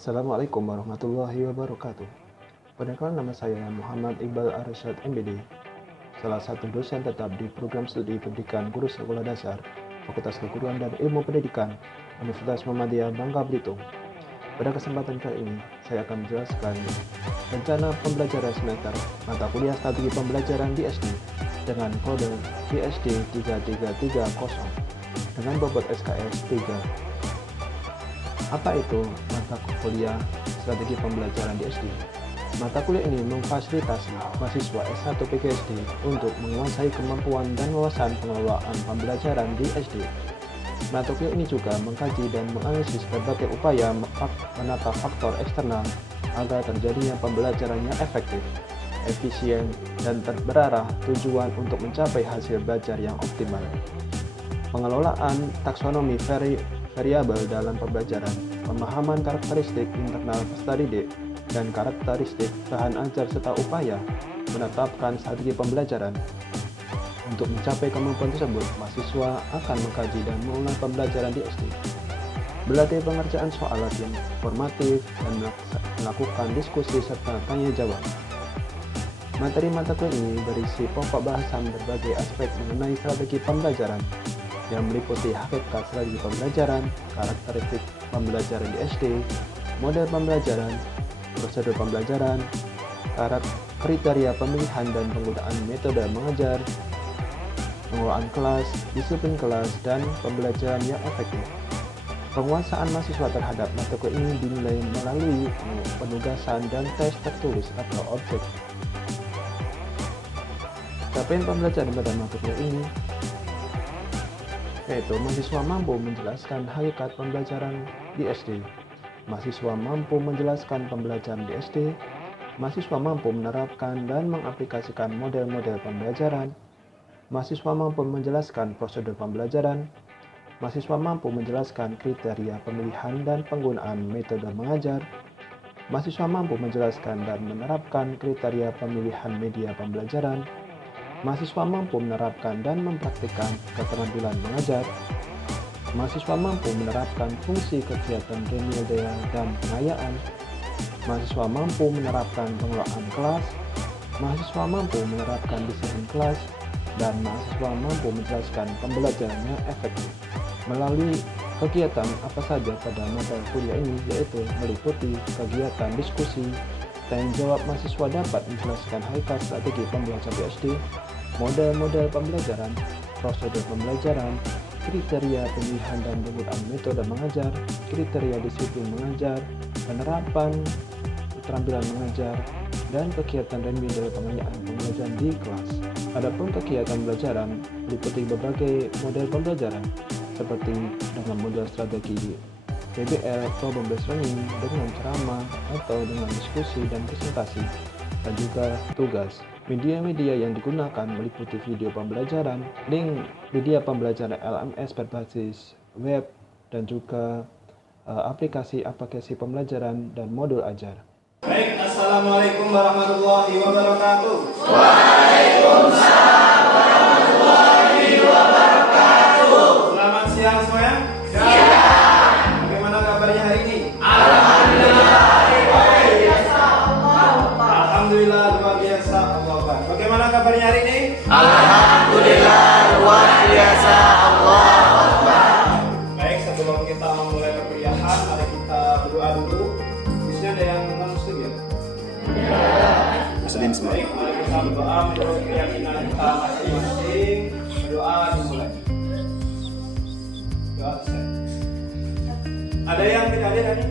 Assalamualaikum warahmatullahi wabarakatuh. Perkenalkan, nama saya Muhammad Iqbal Arsyad MBD, salah satu dosen tetap di program studi pendidikan guru sekolah dasar, Fakultas Keguruan dan Ilmu Pendidikan, Universitas Muhammadiyah Bangka Belitung. Pada kesempatan kali ini, saya akan menjelaskan rencana pembelajaran semester mata kuliah strategi pembelajaran di SD dengan kode GSD 3330 dengan bobot SKS 3. Apa itu mata kuliah strategi pembelajaran di SD? Mata kuliah ini memfasilitasi mahasiswa S1 PGSD untuk menguasai kemampuan dan wawasan pengelolaan pembelajaran di SD. Mata kuliah ini juga mengkaji dan menganalisis berbagai upaya menata faktor eksternal agar terjadinya pembelajarannya efektif, efisien, dan berarah tujuan untuk mencapai hasil belajar yang optimal. Pengelolaan taksonomi variabel dalam pembelajaran, pemahaman karakteristik internal peserta didik, dan karakteristik bahan ajar serta upaya menetapkan strategi pembelajaran. Untuk mencapai kemampuan tersebut, mahasiswa akan mengkaji dan mengulang pembelajaran di SD, berlatih pengerjaan soal latihan formatif, dan melakukan diskusi serta tanya jawab. Materi mata kuliah ini berisi pokok bahasan berbagai aspek mengenai strategi pembelajaran, yang meliputi hakikat strategi pembelajaran, karakteristik pembelajaran di SD, model pembelajaran, prosedur pembelajaran, kriteria pemilihan dan penggunaan metode mengajar, pengelolaan kelas, disiplin kelas, dan pembelajaran yang efektif. Penguasaan mahasiswa terhadap mata kuliah ini dinilai melalui penugasan dan tes tertulis atau objek. Capaian pembelajaran pada mata kuliah ini yaitu mahasiswa mampu menjelaskan hakikat pembelajaran di SD, mahasiswa mampu menjelaskan pembelajaran di SD, mahasiswa mampu menerapkan dan mengaplikasikan model-model pembelajaran, mahasiswa mampu menjelaskan prosedur pembelajaran, mahasiswa mampu menjelaskan kriteria pemilihan dan penggunaan metode mengajar, mahasiswa mampu menjelaskan dan menerapkan kriteria pemilihan media pembelajaran, mahasiswa mampu menerapkan dan mempraktikkan keterampilan mengajar, mahasiswa mampu menerapkan fungsi kegiatan remedial dan pengayaan, mahasiswa mampu menerapkan pengelolaan kelas, mahasiswa mampu menerapkan disiplin kelas, dan mahasiswa mampu menjelaskan pembelajarannya efektif. Melalui kegiatan apa saja pada mata kuliah ini, yaitu meliputi kegiatan diskusi, tanya jawab. Mahasiswa dapat menjelaskan hakikat strategi pembelajaran di SD, model-model pembelajaran, prosedur pembelajaran, kriteria pemilihan dan penggunaan metode mengajar, kriteria disiplin mengajar, penerapan keterampilan mengajar, dan kegiatan remedial pengayaan pembelajaran di kelas. Adapun kegiatan pembelajaran meliputi berbagai model pembelajaran seperti dengan model strategi PBL, problem based learning, dengan ceramah atau dengan diskusi dan presentasi, dan juga tugas. Media-media yang digunakan meliputi video pembelajaran, link media pembelajaran LMS berbasis web, dan juga aplikasi-aplikasi pembelajaran dan modul ajar. Baik, Assalamualaikum warahmatullahi wabarakatuh. Waalaikumsalam warahmatullahi wabarakatuh. Selamat siang semuanya. Siang. Bagaimana kabarnya hari ini? Alhamdulillah luar biasa Allah. Alhamdulillah luar biasa Allah. Bagaimana kabarnya hari ini? Alhamdulillah luar biasa Allah. Baik, sebelum kita memulai perkuliahan, mari kita berdoa dulu. Di sini ada yang non-muslim ya? Muslim semua. Baik, mari kita berdoa menurut keyakinan kita masing-masing. Berdoa dimulai. Doa selesai. Ada yang tidak hadir tadi?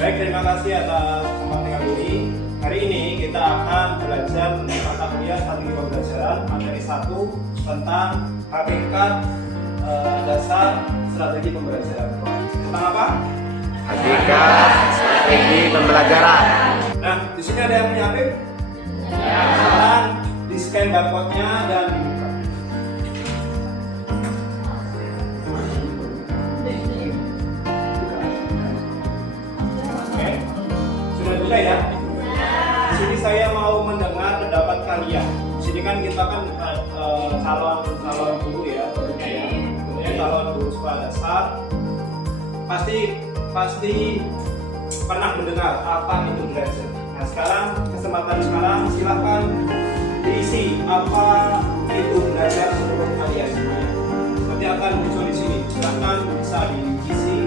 Baik, terima kasih atas kesempatan kali ini. Hari ini kita akan belajar tentang mata kuliah strategi pembelajaran materi 1 tentang hakikat dasar strategi pembelajaran. Tentang apa? Hakikat strategi pembelajaran. Nah, di sini ada yang punya HP? Silakan di scan barcode-nya dan dibuka. Oke, sudah buka ya? Di sini saya mau mendengar pendapat kalian. Di sini kan kita kan calon guru ya, tentunya ya. kalau guru sekolah dasar pasti pernah mendengar apa itu belajar. Nah sekarang kesempatan sekarang silahkan diisi apa itu belajar menurut kalian semuanya. Nanti akan muncul di sini. Silahkan bisa diisi.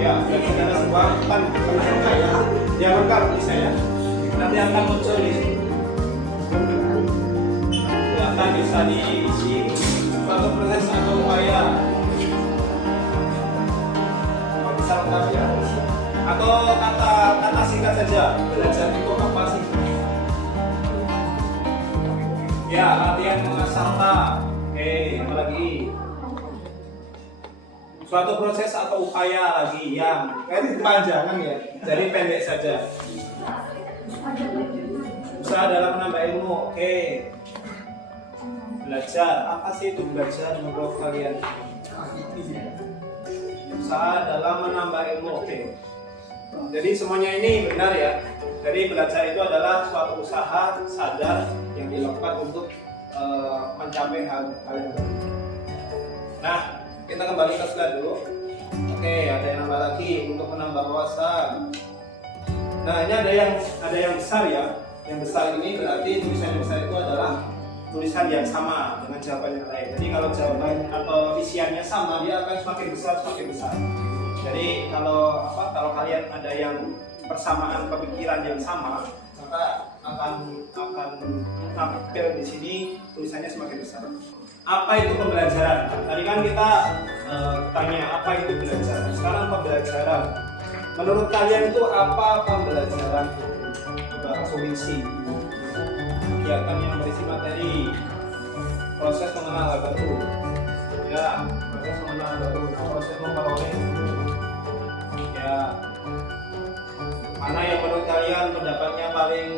Ya, saudara semua kan pernah dengar ya. Ya lengkap bisa ya. Nanti akan muncul di sini. Silahkan bisa diisi suatu proses atau upaya. Bisa lengkap ya. Atau kata singkat saja, belajar itu apa sih? Ya, latihan mengasah kata. Apa lagi? Suatu proses atau upaya lagi yang kepanjangan ya, jadi pendek saja. Usaha dalam menambah ilmu, oke. Belajar, apa sih itu belajar menurut kalian? Usaha dalam menambah ilmu, oke. Jadi semuanya ini benar ya. Jadi belajar itu adalah suatu usaha sadar yang dilakukan untuk mencapai hal yang baru. Nah, kita kembali ke slide dulu. Oke, ada yang nambah lagi untuk menambah wawasan. Nah, ini ada yang besar ya. Yang besar ini berarti tulisan yang besar itu adalah tulisan yang sama dengan jawaban yang lain. Jadi kalau jawaban atau isiannya sama, dia akan semakin besar. Jadi kalau kalian ada yang persamaan pemikiran yang sama, maka akan tampil di sini tulisannya semakin besar. Apa itu pembelajaran? Tadi kan kita tanya apa itu pembelajaran. Sekarang pembelajaran. Menurut kalian itu apa pembelajaran? Coba langsung isi. Kegiatan yang berisi materi, proses mengenal hal baru. Ya, proses mengenal hal baru, proses memperoleh. Ya, mana yang menurut kalian pendapatnya paling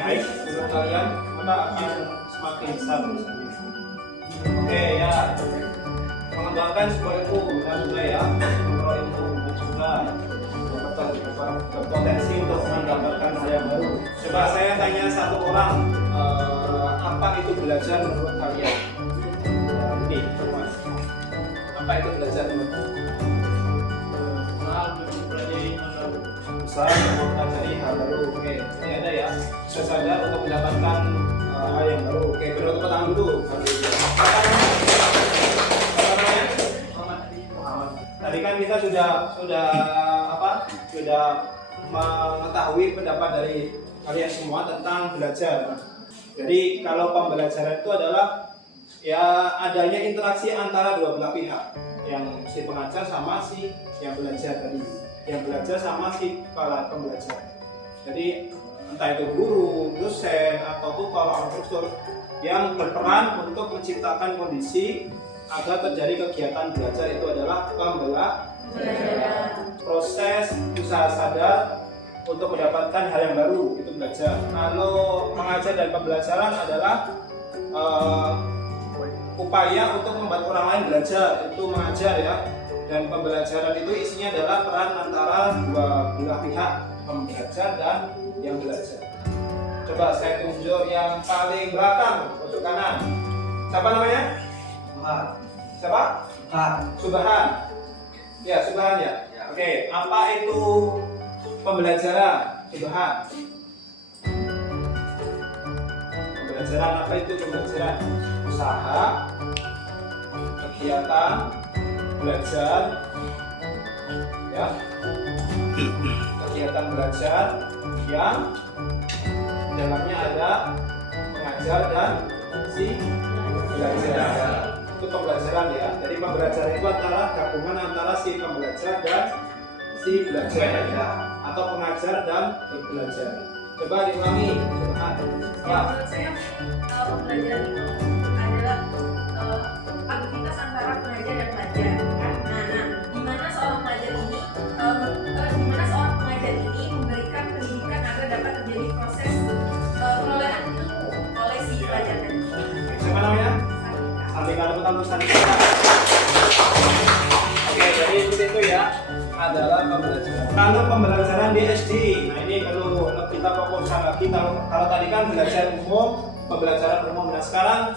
baik menurut kalian, maka akan semakin besar tulisannya. Oke ya, mengembangkan sebuah ilmu dan juga ya memperoleh ilmu dan juga berpotensi untuk mendapatkan hal yang baru. Coba saya tanya satu orang, apa itu belajar menurut kalian? Ini, Mas. Apa itu belajar menurut kalian? Usaha mempelajari hal baru. Oke, ini ada ya. Bisa saja untuk mendapatkan hal yang baru. Oke, beri tepuk tangan dulu. Apa namanya? Muhammad. Tadi kan kita sudah mengetahui pendapat dari kalian semua tentang belajar. Jadi kalau pembelajaran itu adalah ya adanya interaksi antara dua belah pihak, yang si pengajar sama si yang belajar tadi. Yang belajar sama si kepala pembelajar. Jadi entah itu guru, dosen, atau tutor, instruktur yang berperan untuk menciptakan kondisi agar terjadi kegiatan belajar itu adalah pembelajaran. Proses usaha sadar untuk mendapatkan hal yang baru itu belajar. Kalau mengajar dan pembelajaran adalah upaya untuk membuat orang lain belajar, itu mengajar ya. Dan pembelajaran itu isinya adalah peran antara dua belah pihak, pembelajar dan yang belajar. Coba saya tunjuk yang paling belakang, pojok kanan. Siapa namanya? Subhan. Siapa? Subhan. Ya, Subhan ya. Oke, apa itu pembelajaran? Subhan. Pembelajaran apa itu pembelajaran? Usaha, kegiatan, belajar, ya, kegiatan belajar yang dalamnya ada pengajar dan si belajar. Itu pembelajaran ya. Jadi pembelajaran itu antara gabungan antara si pembelajar dan si belajar ya, atau pengajar dan belajar. Coba diulangi. Ya, menurut saya pembelajaran itu adalah aktivitas antara pengajar dan pelajar. Nah, di mana seorang pengajar ini memberikan pendidikan agar dapat terjadi proses perolehan ilmu oleh si pelajar tadi. Siapa namanya? Sandika. Sandika. Oke, jadi itu ya adalah pembelajaran. Kalau pembelajaran di SD, nah ini perlu kita fokuskan lagi. Kalau tadi kan belajar umum, pembelajaran umum. Nah sekarang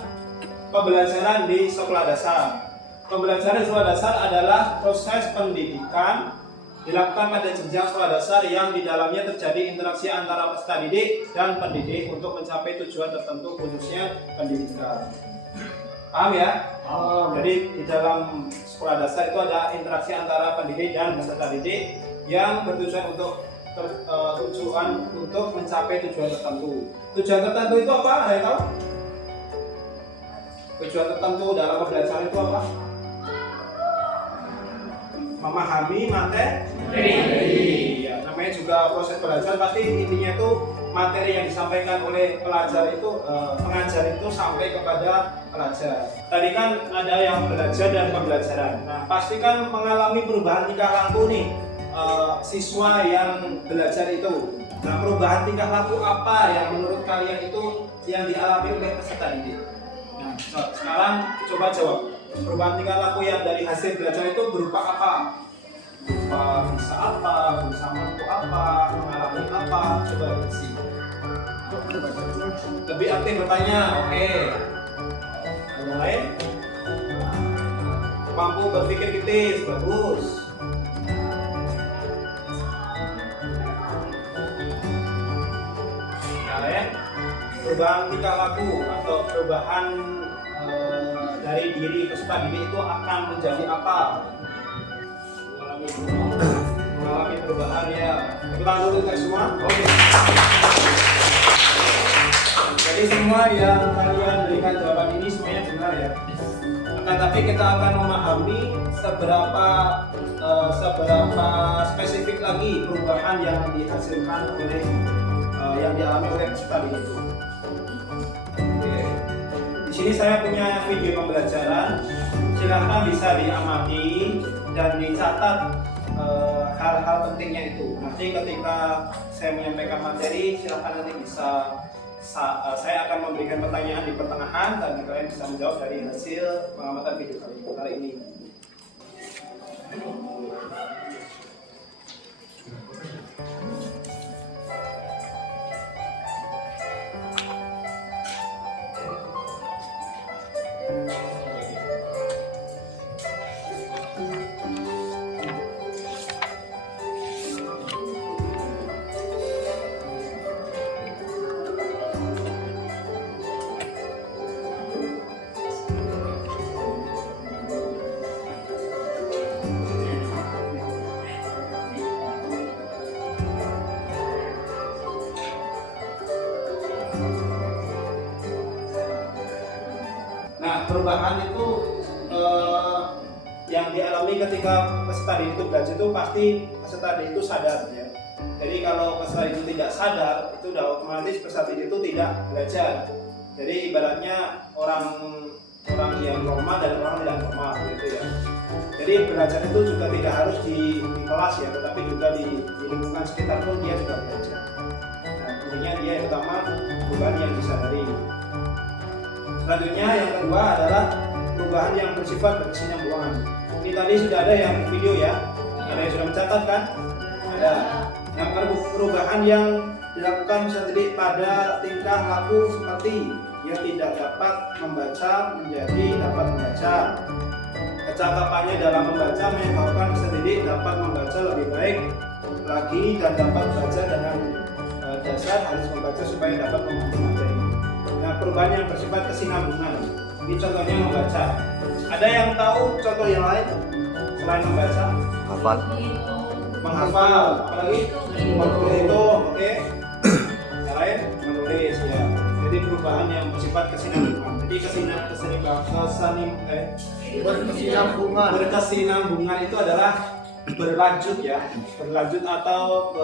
pembelajaran di sekolah dasar. Pembelajaran di sekolah dasar adalah proses pendidikan dilakukan pada jenjang sekolah dasar yang di dalamnya terjadi interaksi antara peserta didik dan pendidik untuk mencapai tujuan tertentu khususnya pendidikan. Paham ya? Jadi di dalam sekolah dasar itu ada interaksi antara pendidik dan peserta didik yang bertujuan untuk mencapai tujuan tertentu. Tujuan tertentu itu apa? Ada yang tahu? Tujuan tertentu dalam pembelajaran itu apa? Memahami materi. Ya, namanya juga proses belajar, pasti intinya itu materi yang disampaikan oleh pelajar itu, pengajar itu sampai kepada pelajar. Tadi kan ada yang belajar dan pembelajaran. Nah, pasti kan mengalami perubahan tingkah laku nih siswa yang belajar itu. Nah, perubahan tingkah laku apa yang menurut kalian itu yang dialami oleh peserta didik? Nah, sekarang coba jawab. Perubahan tingkah laku yang dari hasil belajar itu berupa apa? Berupa bisa apa, bisa mampu apa, mengalami apa, coba isi. Lebih aktif bertanya, oke. Yang lain? Mampu berpikir kritis, bagus. Yang lain? Perubahan tingkah laku atau perubahan dari diri peserta didik itu akan menjadi apa? Mengalami perubahan ya. Kita dulu tes semua. Oke. Jadi semua yang kalian berikan jawaban ini semuanya benar ya. Akan tapi kita akan memahami seberapa spesifik lagi perubahan yang dihasilkan oleh yang dialami oleh peserta didik itu. Di sini saya punya video pembelajaran, silahkan bisa diamati dan dicatat hal-hal pentingnya itu. Nanti ketika saya menyampaikan materi, silahkan nanti bisa saya akan memberikan pertanyaan di pertengahan dan kalian bisa menjawab dari hasil pengamatan video kali ini. Nah, perubahan itu yang dialami ketika peserta didik itu belajar itu pasti peserta didik itu sadar ya. Jadi kalau peserta didik itu tidak sadar, itu udah otomatis peserta didik itu tidak belajar. Jadi ibaratnya orang yang normal dan orang tidak normal gitu ya. Jadi belajar itu juga tidak harus di kelas ya, tetapi juga di lingkungan sekitar pun dia juga belajar. Nah, intinya dia yang pertama perubahan yang disadari. Selanjutnya yang kedua adalah perubahan yang bersifat berkesinambungan. Ini tadi sudah ada yang video ya, ada yang sudah mencatat kan? Ada. Yang perubahan yang dilakukan peserta didik pada tingkah laku seperti ia tidak dapat membaca menjadi dapat membaca. Kecakapannya dalam membaca menyebabkan peserta didik dapat membaca lebih baik lagi dan dapat membaca dengan dasar harus membaca supaya dapat memahami materi. Nah, perubahan yang bersifat kesinambungan. Ini contohnya membaca. Ada yang tahu contoh yang lain selain membaca? Hafal. Menghafal. Apalagi menghitung, oke. Yang lain menulis ya. Jadi perubahan yang bersifat kesinambungan. Jadi berkesinambungan itu adalah berlanjut ya, berlanjut atau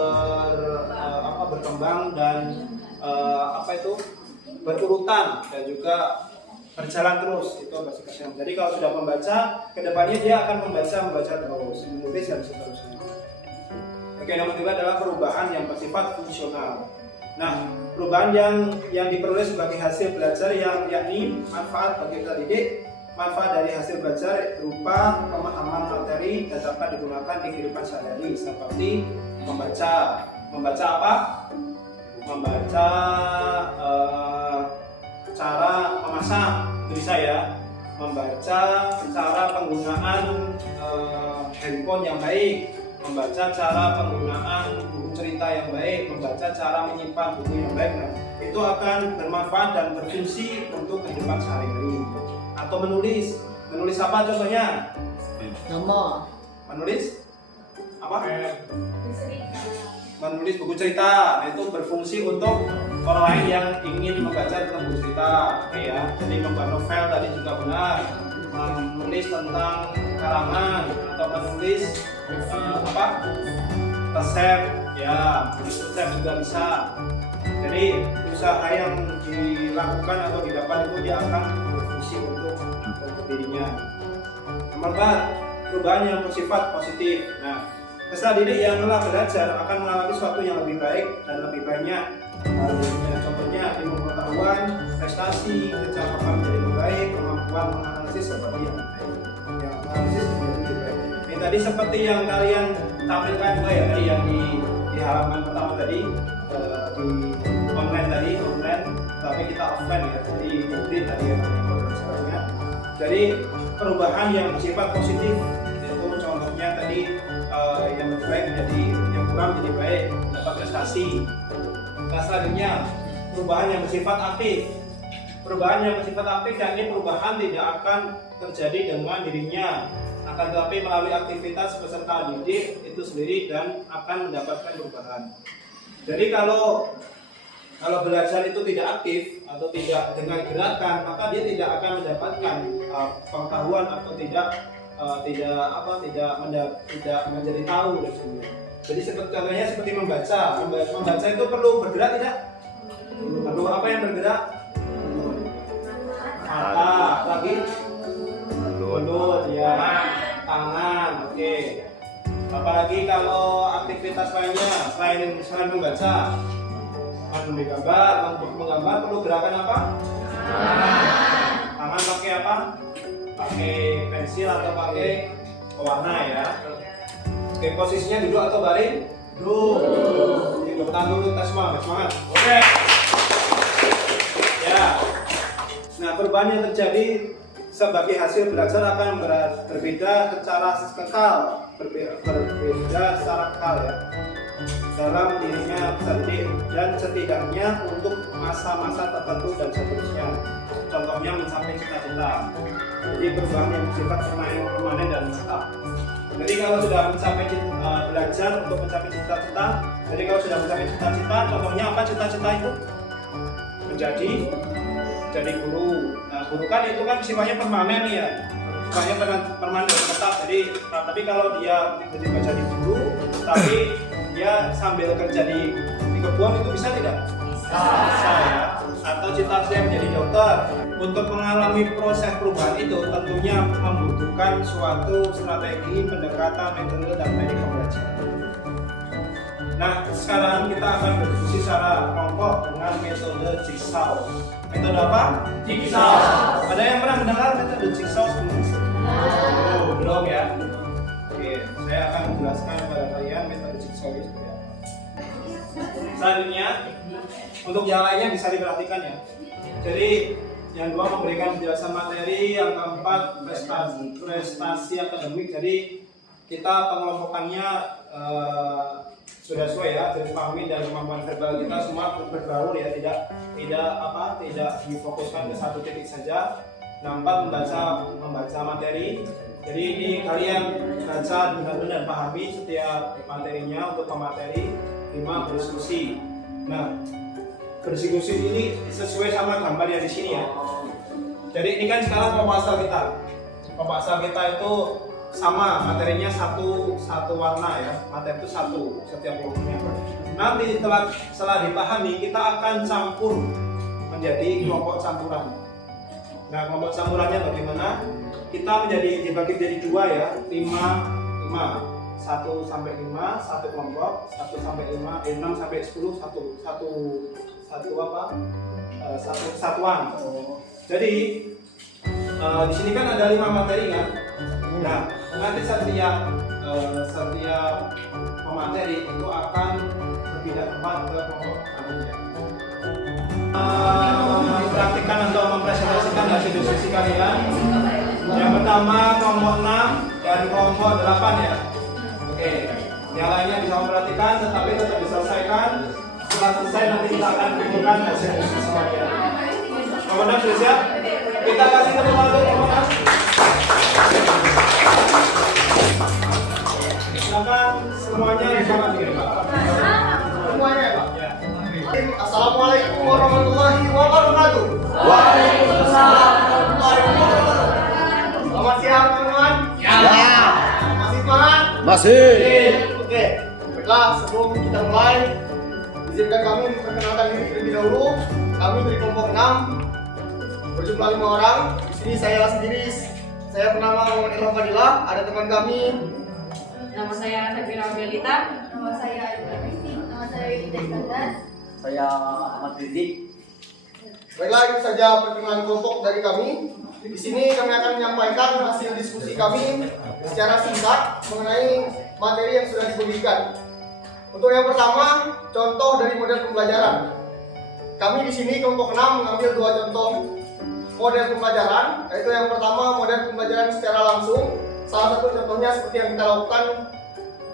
berkembang dan berurutan dan juga berjalan terus, itu bahasa kesinambungan. Jadi kalau sudah membaca, kedepannya dia akan membaca terus, menulis dan seterusnya. Oke, nomor 3 adalah perubahan yang bersifat fungsional. Nah, perubahan yang diperoleh sebagai hasil belajar yakni manfaat bagi peserta didik. Manfaat dari hasil belajar berupa pemahaman materi dan dapat digunakan di kehidupan sehari-hari seperti membaca. Membaca apa? Membaca cara memasak bisa ya. membaca cara penggunaan handphone yang baik, membaca cara penggunaan buku cerita yang baik, membaca cara menyimpan buku yang baik. Nah, itu akan bermanfaat dan berfungsi untuk kehidupan sehari-hari. Atau menulis apa contohnya? Nomor. Menulis apa? Menulis buku cerita. Nah, itu berfungsi untuk orang lain yang ingin membaca tentang buku cerita, oke ya. Jadi membuat novel tadi juga benar. Menulis tentang karangan atau menulis resep, ya, menulis resep juga bisa. Jadi usaha yang dilakukan atau didapat itu dia akan berfungsi untuk dirinya. Nomor 4, perubahan yang bersifat positif. Nah, peserta didik yang telah belajar akan mengalami sesuatu yang lebih baik dan lebih banyak. Contohnya ilmu pengetahuan, prestasi, kecakapan menjadi lebih baik, kemampuan menganalisis seperti yang analisis menjadi lebih baik. Ini tadi seperti yang kalian tampilkan juga ya tadi yang di halaman pertama tadi, di online, tapi kita offline ya, jadi hybrid tadi ya pembelajarannya. Jadi perubahan yang bersifat positif, itu contohnya tadi yang lebih baik menjadi yang kurang menjadi baik, dapat prestasi. Nah, selanjutnya perubahan yang bersifat aktif. Perubahan yang bersifat aktif yakni perubahan tidak akan terjadi dengan dirinya, akan tetapi melalui aktivitas peserta didik itu sendiri dan akan mendapatkan perubahan. Jadi kalau belajar itu tidak aktif atau tidak dengan gerakan, maka dia tidak akan mendapatkan pengetahuan atau tidak menjadi tahu dan sebagainya. Jadi contohnya seperti membaca itu perlu bergerak tidak? Perlu apa yang bergerak? Mata, lagi mulut, ya, tangan, oke. Apalagi kalau aktivitas lainnya selain membaca, menggambar perlu gerakan apa? Tangan pakai apa? Pakai pensil atau pakai pewarna ya. Oke, posisinya duduk atau baring? Duduk. Tepuk tangan dulu, kita semangat. Oke. Ya. Nah, perubahan yang terjadi sebagai hasil belajar akan berbeda secara kekal, ya, dalam dirinya sendiri dan setidaknya untuk masa-masa tertentu dan seterusnya. Contohnya mencapai cita-cita. Jadi perubahan yang bersifat permanen dan tetap. Jadi kalau sudah mencapai belajar untuk mencapai cita-cita, jadi kalau sudah mencapai cita-cita, contohnya apa cita-cita itu? Menjadi guru. Nah, guru kan itu kan sifatnya permanen ya, sifatnya permanen dan tetap. Jadi, tapi kalau dia tiba-tiba jadi guru, tapi dia sambil kerja di kebun itu bisa tidak? Bisa ya. Atau cita-cita menjadi dokter. Untuk mengalami proses perubahan itu tentunya membutuhkan suatu strategi, pendekatan, metode, dan teknik pembelajaran. Nah, sekarang kita akan berdiskusi secara kelompok dengan metode jigsaw. Metode apa? Jigsaw. Ada yang pernah mendengar metode jigsaw sebelumnya? Belum ya? Oke, saya akan menjelaskan kepada kalian metode jigsaw itu seperti apa. Selanjutnya, untuk yang lainnya bisa diperhatikan ya. Jadi, yang kedua memberikan penjelasan materi, yang keempat prestasi akademik. Jadi kita pengelompokannya sudah sesuai ya, jadi pahami dan kemampuan verbal kita semua berbaur ya, tidak difokuskan ke satu titik saja. Nah, 4 membaca materi. Jadi ini kalian baca benar-benar pahami setiap materinya untuk pemateri. 5 berdiskusi. Nah, berdiskusi ini sesuai sama gambar yang di sini ya. Jadi ini kan sekarang kelompok asal kita. Kelompok asal kita itu sama materinya satu warna ya. Materi itu satu setiap kelompoknya. Nanti setelah dipahami kita akan campur menjadi kelompok campuran. Nah, kelompok campurannya bagaimana? Kita dibagi menjadi 2 ya. 5. 1 sampai 5 satu kelompok, 1 sampai 5, 6 sampai 10 satu kesatuan. Jadi di sini kan ada 5 materi kan. Nah, nanti setiap pemateri itu akan berpindah tempat ke kelompok selanjutnya. Mempraktikkan atau mempresentasikan hasil diskusi kalian. Yang pertama kelompok 6 dan kelompok 8 ya. Oke. Yang lainnya bisa memperhatikan, tetapi tetap diselesaikan. Setelah selesai nanti kita akan kumpulkan hasil semuanya. Kelompok 6 sudah siap? Kita kasih tepuk tangan untuk kelompok 6. Silakan semuanya dimakan diri Pak. Semuanya ya, Pak. Ya. Assalamualaikum warahmatullahi wabarakatuh. Waalaikumsalam warahmatullahi wabarakatuh. Selamat siang teman-teman. Ya. Masih semangat? Masih. Oke. Baiklah, sebelum kita mulai, izinkan kami memperkenalkan diri terlebih dahulu. Kami dari kelompok 6 berjumlah 5 orang. Di sini saya sendiri. Saya bernama Muhammad Ilham Fadilah. Ada teman kami. Nama saya Sabira Belita. Nama saya Ayu Kristi, nama saya Yudhita Iskandar. Saya Ahmad Rizik. Baiklah, itu saja perkenalan kelompok dari kami. Di sini kami akan menyampaikan hasil diskusi kami secara singkat mengenai materi yang sudah diberikan. Untuk yang pertama, contoh dari model pembelajaran. Kami di sini kelompok 6 mengambil 2 contoh model pembelajaran, yaitu yang pertama model pembelajaran secara langsung. Salah satu contohnya seperti yang kita lakukan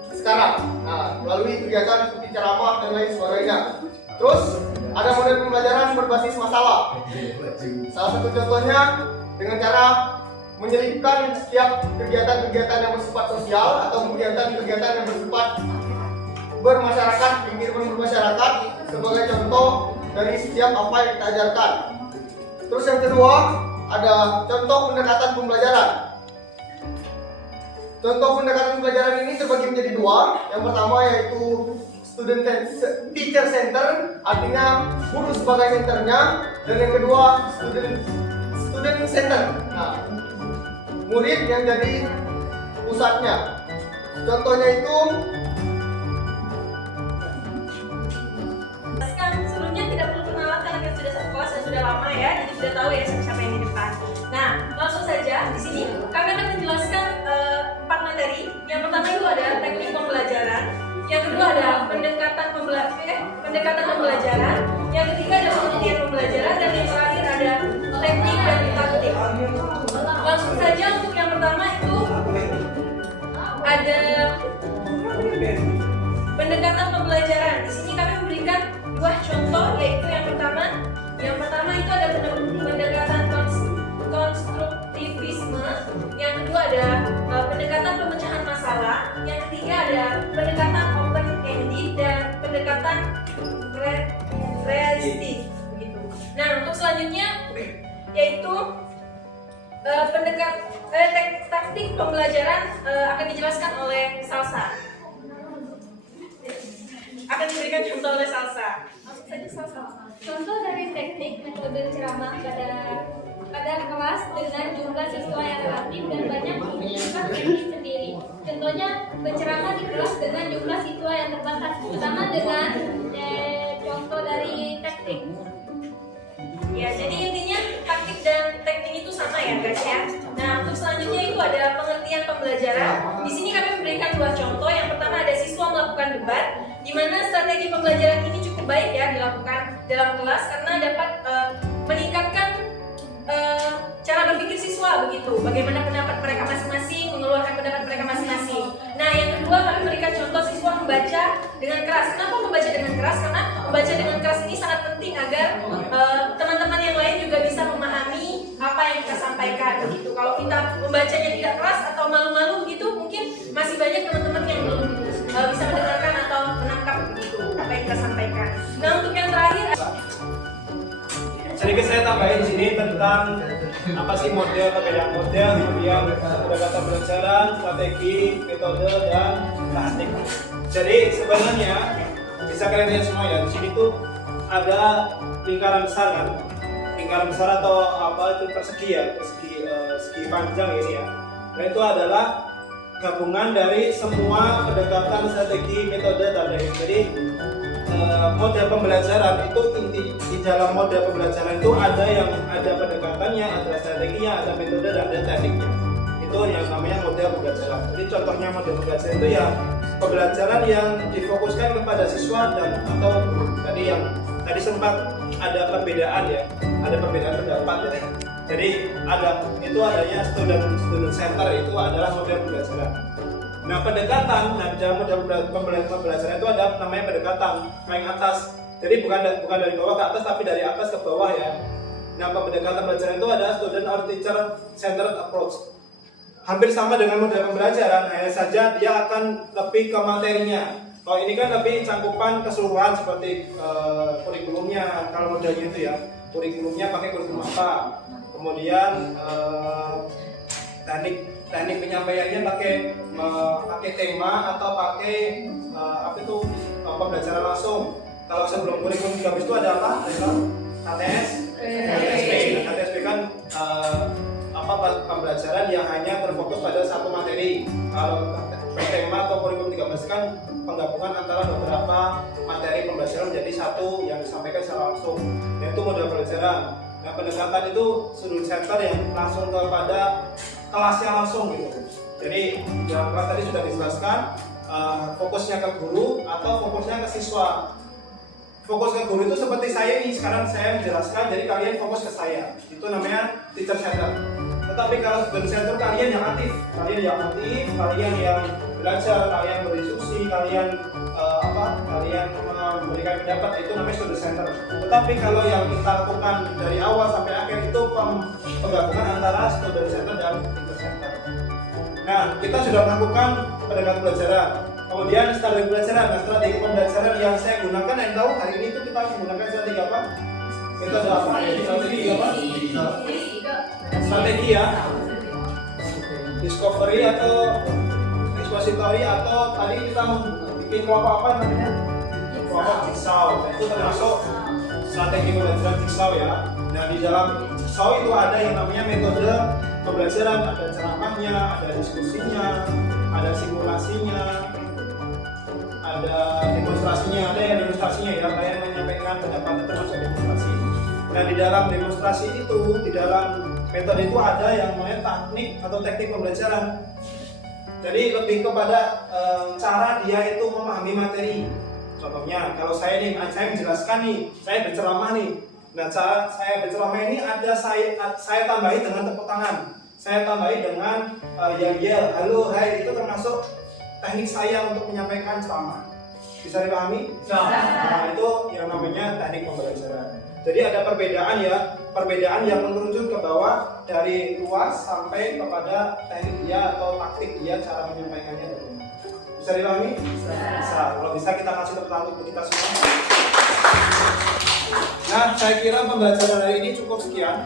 sekarang. Nah, melalui kegiatan seperti ceramah dan lain sebagainya. Terus ada model pembelajaran berbasis masalah. Salah satu contohnya dengan cara menyelipkan setiap kegiatan-kegiatan yang bersifat sosial atau kegiatan-kegiatan yang bersifat bermasyarakat, kehidupan bermasyarakat sebagai contoh dari setiap apa yang kita ajarkan. Terus yang kedua ada contoh pendekatan pembelajaran. Contoh pendekatan pembelajaran ini terbagi menjadi 2. Yang pertama yaitu teacher center, artinya guru sebagai senternya, dan yang kedua student center. Nah, murid yang jadi pusatnya. Contohnya itu Sebelumnya tidak perlu kenalan karena kita sudah satu kelas dan sudah lama ya, jadi sudah tahu ya siapa yang di depan. Nah, langsung saja di sini kami akan menjelaskan 4 materi. Yang pertama itu ada teknik pembelajaran, yang kedua ada pendekatan pembelajaran, yang ketiga ada pengertian pembelajaran, dan yang terakhir ada teknik dan taktik. Langsung saja untuk yang pertama itu ada pendekatan pembelajaran. Di sini kami memberikan 2 contoh, yaitu yang pertama itu ada pendekatan konstruktivisme, yang kedua ada pendekatan pemecahan masalah, yang ketiga ada pendekatan open ended dan pendekatan realistis begitu. Nah, untuk selanjutnya yaitu taktik pembelajaran akan dijelaskan oleh Salsa. Akan diberikan contoh oleh Salsa. Langsung saja Salsa. Contoh dari teknik metode ceramah pada kelas dengan jumlah siswa yang relatif dan banyak mempunyai teknik sendiri. Contohnya berceramah di kelas dengan jumlah siswa yang terbatas. Pertama dengan contoh dari teknik. Ya, jadi intinya taktik dan teknik itu sama ya guys ya. Nah, untuk selanjutnya itu ada pengertian pembelajaran. Di sini kami memberikan 2 contoh. Yang pertama ada siswa melakukan debat, di mana strategi pembelajaran ini cukup baik ya dilakukan dalam kelas karena dapat meningkatkan cara berpikir siswa begitu. Bagaimana pendapat mereka masing-masing, mengeluarkan pendapat mereka masing-masing. Nah, yang kedua kami memberikan contoh siswa membaca dengan keras. Kenapa membaca dengan keras? Karena membaca dengan keras ini sangat penting agar teman-teman yang lain juga bisa memahami apa yang kita sampaikan begitu. Kalau kita membacanya tidak keras atau malu-malu begitu, mungkin masih banyak teman-teman yang belum bisa mendengarkan atau menangkap begitu apa yang kita sampaikan. Nah, untuk yang terakhir Sedikit saya tambahin di sini tentang apa sih model, perbedaan model, kemudian pendekatan pembelajaran, strategi, metode, dan taktik. Jadi sebenarnya bisa kalian lihat semua ya, di sini tuh ada lingkaran besar kan, lingkaran besar atau apa itu persegi ya, persegi panjang ini ya. Dan itu adalah gabungan dari semua pendekatan, strategi, metode, dan teknik. Jadi model pembelajaran itu di dalam model pembelajaran itu ada pendekatannya, ada strateginya, ada metode, dan ada tekniknya. Itu yang namanya model pembelajaran. Jadi contohnya model pembelajaran itu ya pembelajaran yang difokuskan kepada siswa dan atau guru. Tadi yang tadi sempat ada perbedaan ya, ada perbedaan pendapat ya. Jadi adanya student center itu adalah model pembelajaran. Nah pendekatan, dalam model pembelajaran itu ada namanya pendekatan naik atas. Jadi bukan dari bawah ke atas tapi dari atas ke bawah ya. Nah pendekatan pembelajaran itu ada student or teacher centered approach. Hampir sama dengan model pembelajaran, hanya saja dia akan lebih ke materinya. Kalau ini kan lebih cangkupan keseluruhan seperti kurikulumnya, kalau modelnya itu ya, kurikulumnya pakai kurikulum apa, kemudian teknik penyampaiannya pakai tema atau pakai pembelajaran langsung. Kalau sebelum kurikulum 13 itu ada apa? KTS, KTSP kan pembelajaran yang hanya terfokus pada satu materi. Kalau tema atau kurikulum 13 kan penggabungan antara beberapa materi pembelajaran menjadi satu yang disampaikan secara langsung, yaitu model pembelajaran. Nah pendekatan itu student center yang langsung kepada kelasnya langsung gitu. Jadi dalam kelas tadi sudah dijelaskan fokusnya ke guru atau fokusnya ke siswa. Fokus ke guru itu seperti saya ini, sekarang saya menjelaskan, jadi kalian fokus ke saya. Itu namanya teacher center. Tetapi kalau student center kalian yang aktif, kalian yang belajar, kalian berdiskusi, kalian memberikan pendapat, itu namanya student center. Tetapi kalau yang kita lakukan dari awal sampai akhir itu penggabungan antara student center dan teacher center. Nah, kita sudah melakukan pendekatan pembelajaran. Kemudian strategi pembelajaran. Nah, strategi pembelajaran yang saya gunakan, yang tahu hari ini itu kita menggunakan strategi apa? Metode apa? Strategi apa? Strategi ya. Discovery atau expository atau tadi kita bikin kelompok apa namanya? Kelompok jigsaw. Itu termasuk strategi pembelajaran jigsaw ya. Nah, di dalam jigsaw itu ada yang namanya metode pembelajaran, ada ceramahnya, ada diskusinya, ada simulasinya, ada demonstrasinya, ada yang demonstrasinya ya, kalian menyampaikan pendapat termasuk demonstrasi. Nah di dalam demonstrasi itu, di dalam metode itu ada yang namanya teknik pembelajaran. Jadi lebih kepada cara dia itu memahami materi. Contohnya kalau saya menjelaskan nih, saya berceramah nih. Nah cara saya berceramah ini ada saya tambahi dengan tepuk tangan, saya tambahi dengan yel, halo, hai, itu termasuk teknik saya untuk menyampaikan ceramah. Bisa dipahami? Nah, itu yang namanya teknik pembelajaran. Jadi ada perbedaan yang menuju ke bawah dari luas sampai kepada teknik dia atau taktik dia cara menyampaikannya. Bisa dipahami? Bisa. Kalau bisa kita kasih tepuk tangan untuk kita semua. Nah, saya kira pembelajaran hari ini cukup sekian.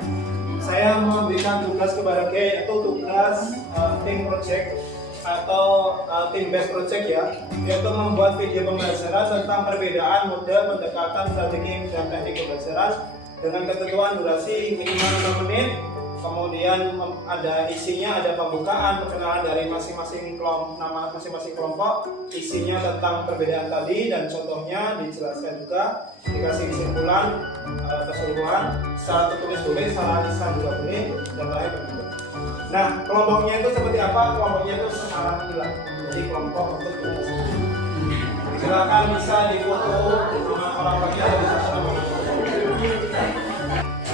Saya memberikan tugas kepada Kay, yaitu tugas team project atau team based project ya, yaitu membuat video pembelajaran tentang perbedaan model pendekatan strategi dan teknik pembelajaran dengan ketentuan durasi minimal 5 menit. Kemudian ada isinya, ada pembukaan, perkenalan dari masing-masing kelompok, isinya tentang perbedaan tadi dan contohnya dijelaskan juga, dikasih kesimpulan keseluruhan secara tertulis boleh, secara lisan juga boleh, dan terakhir berikut. Nah, kelompoknya itu seperti apa? Kelompoknya itu sekarang hilang. Jadi kelompok untuk tugas. Silakan bisa difoto sama orang bagian atau bisa sama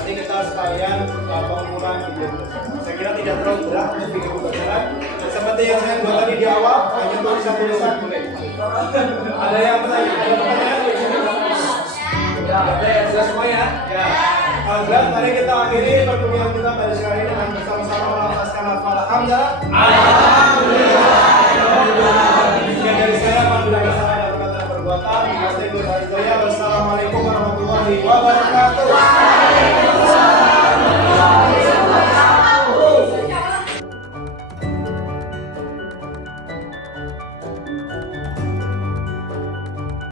nanti kita sekalian pengulang video. Saya kira tidak terlalu berat untuk video pembelajaran. Seperti yang saya buat tadi di awal, hanya tulisan-tulisan boleh. Ada yang pertanyaan? Sudah semua ya? Ya. Alhamdulillah, mari kita akhiri pertemuan kita pada siang ini dengan bersama-sama melafazkan lafaz hamdalah. Alhamdulillah. Sekian dari saya, apabila kesalahan dan perbuatan, wassalamualaikum warahmatullahi wabarakatuh.